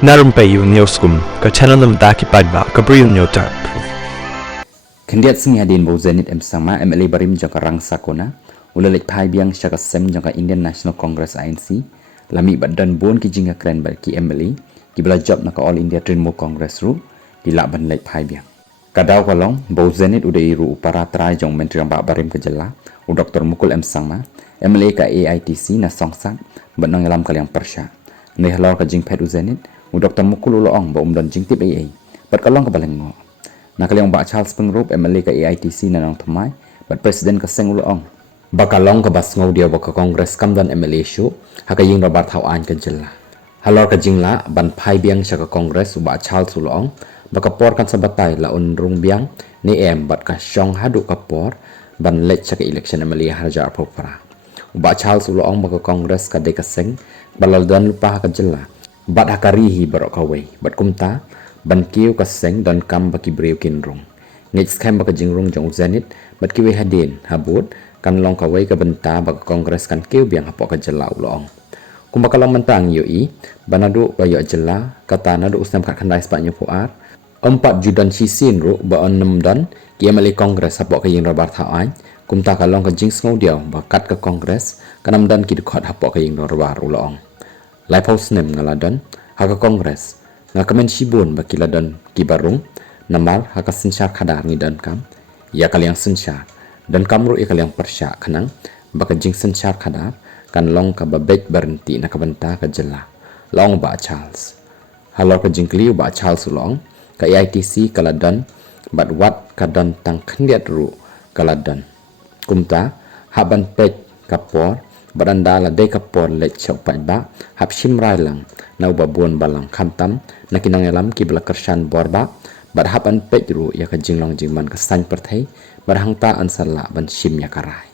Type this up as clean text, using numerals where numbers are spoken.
Narum payu newskum ka channel nam daki padba ka briu newtar. Kendiat singi hadin bo zenit sama MLA barim jangka rangsa kona ulalek pai biang syaka sem jangka Indian National Congress INC lami badan bon ki jinga kren ba ki MLA ki bela job naka All India Trinamool Congress ru di lak ban lek pai biang kadau kalong bo zenit udai ru para trai jong menteri ba barim ke jela u Dr. Mukul sama MLA ka AITC na songsak benang alam kaliang persya ne halor ka jing pet u zenit u Dr. Mukul uloong ba dan jing tip AA bat kalong ka baleng ngo na kaliang ba Charles Pengrop MLA ka AITC na nang thamai bat presiden ka seng uloong bakalong ka bas ngau dia baka kongres kam dan MLA show haka ying rabar thau an ka jela halor ka jingla ban phai biang sya ka kongres ba Charles uloong baka por kan sabatai la un rung biang ni bat ka syong hadu ka por ban lech sya ka election MLA harja apopra ba Charles uloong baka kongres ka de ka seng balal dan lupa ka jela bat hakarihi barok ka wei bat kumta ban kiu ka seng dan kam baki breu kinrung ngej skam baka jingrung jong zenit bat kiwe hadin habut kan long ka wei ka benta baka kongres kan kiu biang hapok ka jela ulong kum baka long mentang yoi banadu bayo jela kata nadu usnam kat khandai spaknya puar 4 judan sisin ru ba on 6 dan ki MLA kongres hapok ka ying rabar thaai kum ta ka long ka jing sngo diaw bakat ka kongres kanam dan ki dkhot hapok ka ying rabar ulong lai pos nem ngaladan haka kongres ngakamen shibun baki ladan ki barung namar haka sensyar khadar ni dan kam ya kaliang sensyar dan kamru ya kaliang persya kanang baka jing sensyar khadar kan long ka babek berhenti na kabenta ka jela long ba Charles halor ka jing kliu ba Charles long ka AITC kaladan bat wat kadan tang khendiat ru kaladan kumta haban pek kapor baranda la de kapor lech chopai ba hap shimrai lang nau babon balang khantam nakinang elam ki bela kershan borba bar hap an pek ru ya ka jinglong jingman ka san perthai bar hangta ansalla ban shim ya karai